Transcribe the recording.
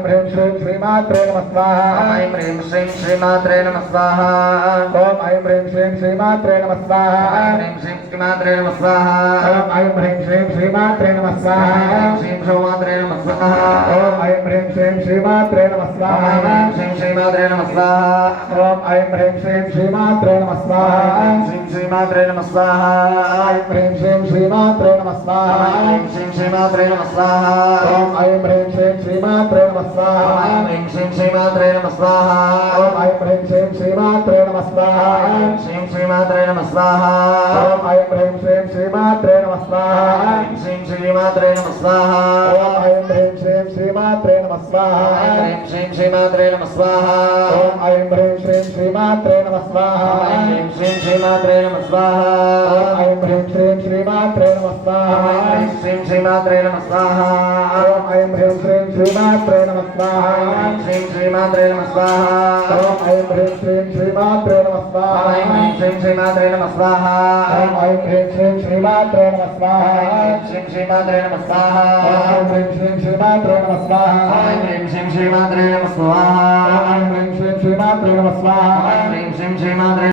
ऐं ह्रीं श्रीं श्रीमात्रे नमः स्वाहा ऐं ह्रीं श्रीं श्रीमात्रे नमः स्वाहा ॐ ऐं ह्रीं श्रीं श्रीमात्रे नमः स्वाहा ऐं ह्रीं श्रीं श्रीमात्रे नमः स्वाहा ॐ ऐं ह्रीं श्रीं श्रीमात्रे नमः स्वाहा ऐं श्रीं श्रीमात्रे नमः स्वाहा ॐ ऐं ह्रीं श्रीं श्रीमात्रे नमः स्वाहा ऐं श्रीं श्रीमात्रे नमः स्वाहा ॐ ऐं ह्रीं श्रीं श्रीमात्रे नमः स्वाहा ऐं श्रीं श्रीमात्रे नमः स्वाहा ऐं ह्रीं श्रीं श्रीमात्रे नमः स्वाहा ऐं श्रीं श्रीमात्रे नमः स्वाहा ॐ ऐं ह्रीं श्रीं श्रीमात्रे नमः स्वाहा ऐं ह्रीं श्रीं श्रीमात्रे नमः स्वाहा ॐ ऐं ह्रीं श्रीं श्रीमात्रे नमः स्वाहा ऐं श्रीं श्रीमात्रे नमः स्वाहा ॐ ऐं ह्रीं श्रीं श्रीमात्रे नमः स्वाहा ऐं श्रीं श्रीमात्रे नमः स्वाहा ॐ ऐं ह्रीं श्रीं श्रीमात्रे नमः स्वाहा ऐं ह्रीं श्रीं श्रीमात्रे नमः स्वाहा ॐ ऐं ह्रीं श्रीं श्रीमात्रे नमः स्वाहा ऐं ह्रीं श्रीं श्रीमात्रे नमः स्वाहा ॐ ऐं ह्रीं श्रीं श्रीमात्रे नमः स्वाहा ऐं ह्रीं श्रीं श्रीमात्रे नमः स्वाहा ॐ ऐं ह्रीं श्रीं श्रीमात्रे नमः स्वाहा ऐं श्रीं श्रीमात्रे नमः स्वाहा ॐ ऐं ह्रीं श्रीं श्रीमात्रे नमः स्वाहा ऐं ह्रीं श्रीं श्रीमात्रे नमः स्वाहा ॐ ऐं ह्रीं श्रीं श्रीमात्रे नमः स्वाहा ऐं श्रीं श्रीमात्रे नमः स्वाहा ॐ ऐं ह्रीं श्रीं श्रीमात्रे नमः स्वाहा ऐं ह्रीं श्रीं श्रीमात्रे नमः स्वाहा ॐ ऐं ह्रीं श्रीं श्रीमात्रे नमः स्वाहा ऐं ह्रीं श्रीं श्रीमात्रे